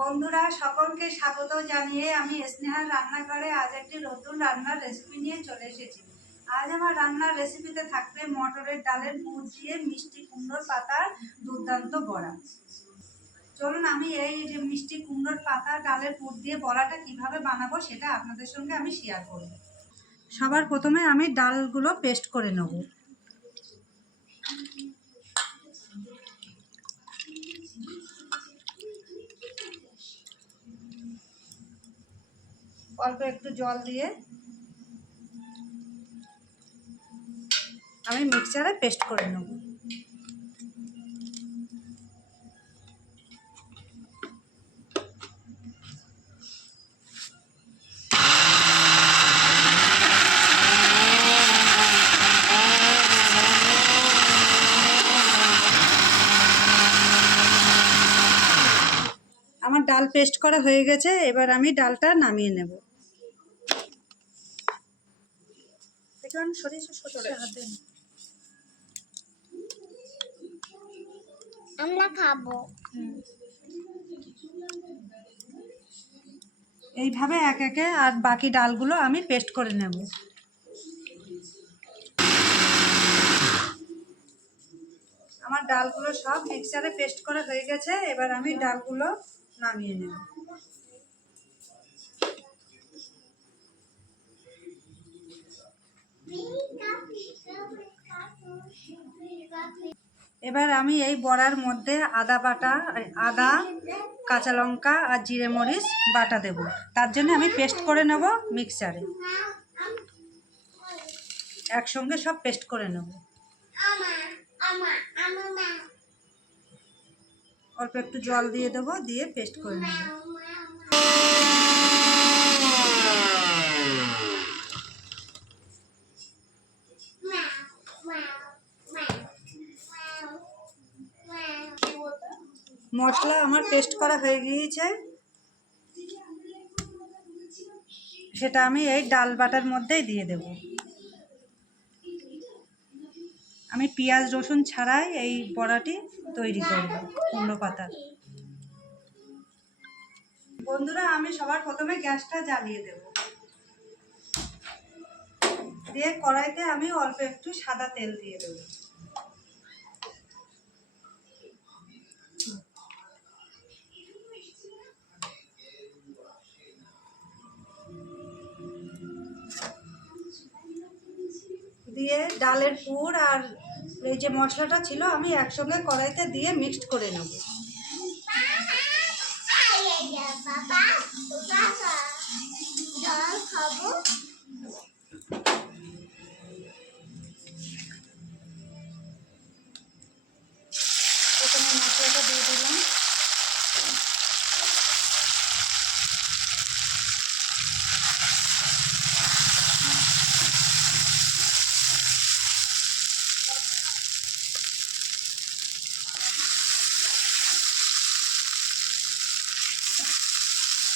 বন্ধুরা সকলকে স্বাগত জানিয়ে আমি স্নেহার রান্নাঘরে আজ একটি নতুন রান্নার রেসিপি নিয়ে চলে এসেছি। আজ আমার রান্নার রেসিপিতে থাকবে মটরের ডালের পুর দিয়ে মিষ্টি কুমড়োর পাতার দুর্দান্ত বড়া। চলুন আমি এই যে মিষ্টি কুমড়োর পাতা ডালের পুর দিয়ে বড়াটা কিভাবে বানাবো সেটা আপনাদের সঙ্গে আমি শেয়ার করব। সবার প্রথমে আমি ডালগুলো পেস্ট করে নেব। অল্প একটু জল দিয়ে আমি মিক্সচারে পেস্ট করে নেব। আমার ডাল পেস্ট করা হয়ে গেছে, এবার আমি ডালটা নামিয়ে নেব। আমরা খাবো। এইভাবে এক একে আর বাকি ডালগুলো আমি পেস্ট করে নেব। আমার ডালগুলো সব মিক্সারে পেস্ট করা হয়ে গেছে, এবার আমি ডালগুলো নামিয়ে নেব। এবার আমি এই বড়ার মধ্যে আদা কাঁচা লঙ্কা আর জিরে মরিচ বাটা দেব। তার জন্য আমি পেস্ট করে নেব মিক্সারে, একসঙ্গে সব পেস্ট করে নেব। অল্প একটু জল দিয়ে দেবো, দিয়ে পেস্ট করে নেব। মশলা আমার পেস্ট করা হয়ে গিয়েছে, সেটা আমি এই ডাল বাটার মধ্যেই দিয়ে দেব। আমি পেঁয়াজ রসুন ছাড়াই এই বড়াটি তৈরি করব কুমড়ো পাতার। বন্ধুরা আমি সবার প্রথমে গ্যাসটা জ্বালিয়ে দেব, দিয়ে কড়াইতে আমি অল্প একটু সাদা তেল দিয়ে দেব। দিয়ে ডালের পুর আর এই যে মশলাটা ছিল আমি একসঙ্গে কড়াইতে দিয়ে মিক্সড করে নেব। প্রথমে মশলাটা দিয়ে দিলাম,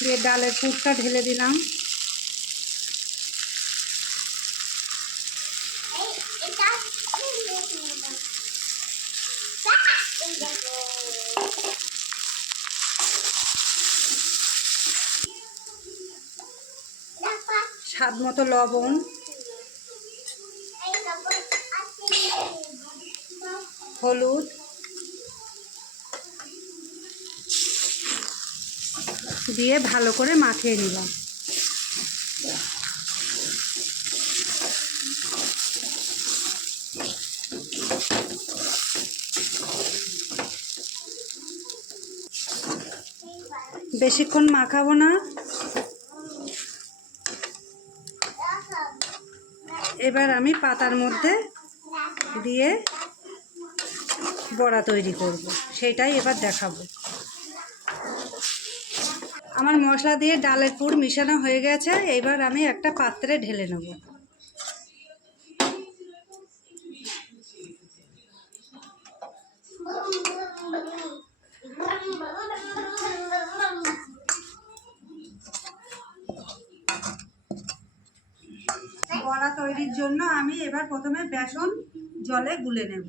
দিয়ে ডালের পুরটা ঢেলে দিলাম। স্বাদ মতো লবণ, হলুদ, দিয়ে ভালো করে মাখিয়ে নিলাম। বেশিক্ষণ মাখাবো না, এবার আমি পাতার মধ্যে দিয়ে বড়া তৈরি করব, সেটাই এবার দেখাবো। আমার মশলা দিয়ে ডালের পুর মিশানো হয়ে গেছে, এবার আমি একটা পাত্রে ঢেলে নেব। বড়া তৈরির জন্য আমি এবার প্রথমে বেসন জলে গুলে নেব।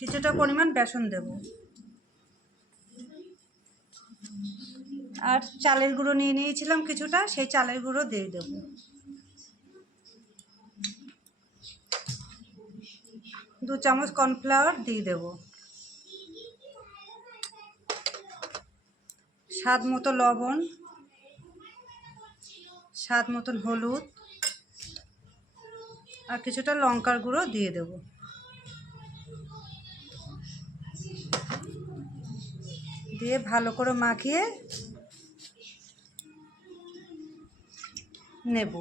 কিছুটা পরিমাণ বেসন দেব। আর চালের গুঁড়ো নিয়ে নিয়েছিলাম কিছুটা, সেই চালের গুঁড়ো দিয়ে দেব। দু চামচ কর্নফ্লাওয়ার দিয়ে দেব। স্বাদ মতো লবণ, স্বাদ মতন হলুদ আর কিছুটা লঙ্কার গুঁড়ো দিয়ে দেব। দিয়ে ভালো করে মাখিয়ে নেব।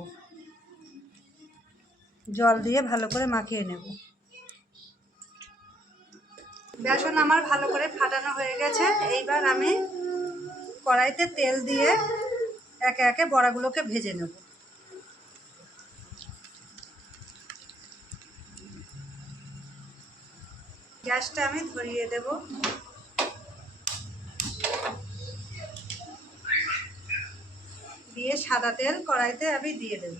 জল দিয়ে ভালো করে মাখিয়ে নেব। বেসন আমার ভালো করে ফাটানো হয়ে গেছে। এইবার আমি কড়াইতে তেল দিয়ে একে একে বড়াগুলোকে ভেজে নেব। গ্যাসটা আমি ধরিয়ে দেব। দিয়ে সাদা তেল কড়াইতে আমি দিয়ে দেব।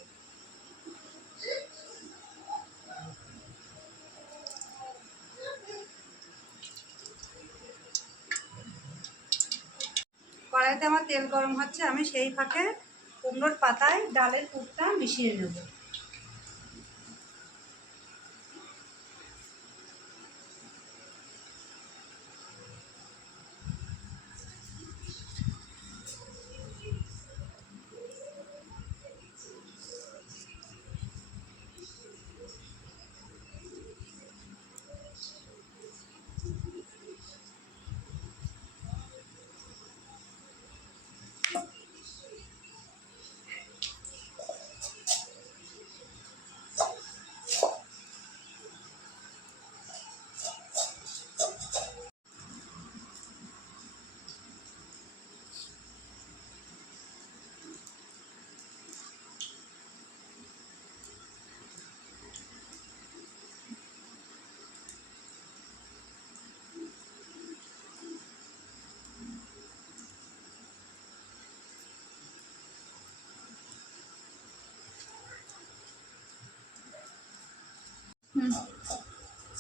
কড়াইতে আমার তেল গরম হচ্ছে, আমি সেই ফাঁকে কুমড়োর পাতায় ডালের পুরটা মিশিয়ে নেব।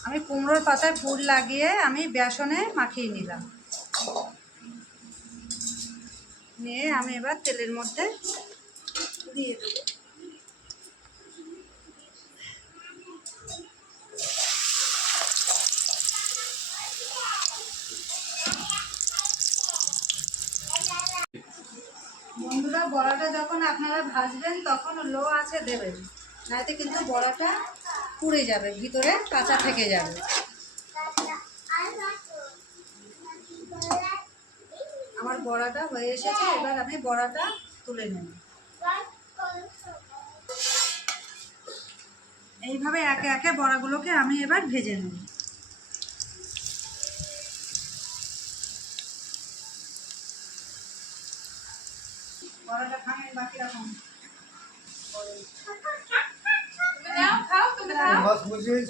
আমি কুমড়োর পাতায় পুর লাগিয়ে আমি বেসনে মাখিয়ে নিলাম। নিয়ে আমি এবার তেলের মধ্যে দিয়ে দেবো। বন্ধুরা, বড়াটা যখন আপনারা ভাজবেন তখন লো আঁচে দেবেন, নয়তো কিন্তু বড়াটা পুড়ে যাবে, ভিতরে কাঁচা থেকে যাবে। আমার বড়াটা হয়ে এসেছে, এবার আমি বড়াটা তুলে নেব। এইভাবে একে একে বড়াগুলোকে আমি এবার ভেজে নেব। বড়াটা ভাঙেন বাকি রকম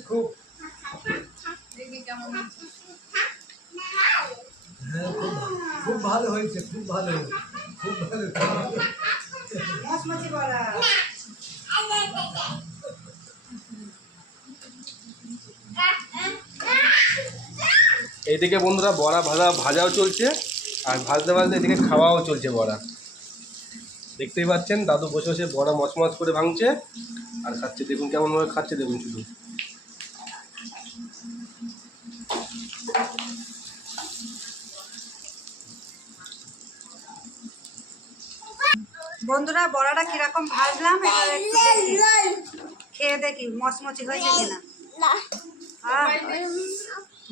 খুব খুব ভালো হয়েছে, খুব ভালো, খুব ভালো। মচমচি বড়া। এইদিকে বন্ধুরা বড়া ভাজাও চলছে, আর ভাজতে ভাজতে এদিকে খাওয়াও চলছে বড়া। দেখতেই পাচ্ছেন দাদু বসে বসে বড়া মচমচ করে ভাঙছে আর খাচ্ছে। দেখুন কেমনভাবে খাচ্ছে, দেখুন শুধু। বন্ধুরা, বড়াটা কিরকম ভাজলাম এবার একটু দেখি, খেয়ে দেখি মচমচি হয়েছে কিনা।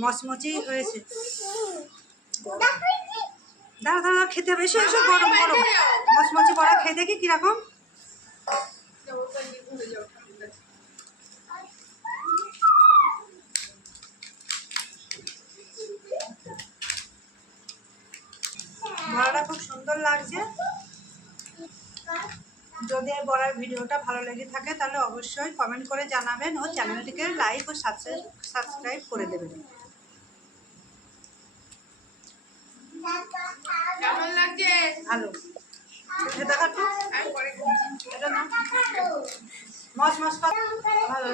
মচমচি হয়েছে। দাঁড়া দাঁড়া, খেতে হবে। এসো এসো, গরম গরম মচমচি বড়া খেয়ে দেখি কিরকম। বড়াটা খুব সুন্দর লাগছে। যদি এই বড়ার ভিডিওটা ভালো লেগে থাকে তাহলে অবশ্যই কমেন্ট করে জানাবেন ও চ্যানেলটিকে লাইক ও সাবস্ক্রাইব করে দেবেন। কেমন লাগছে? ভালো। এটা কাটো। এটা না। মচ মচ ভালো।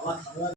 আমার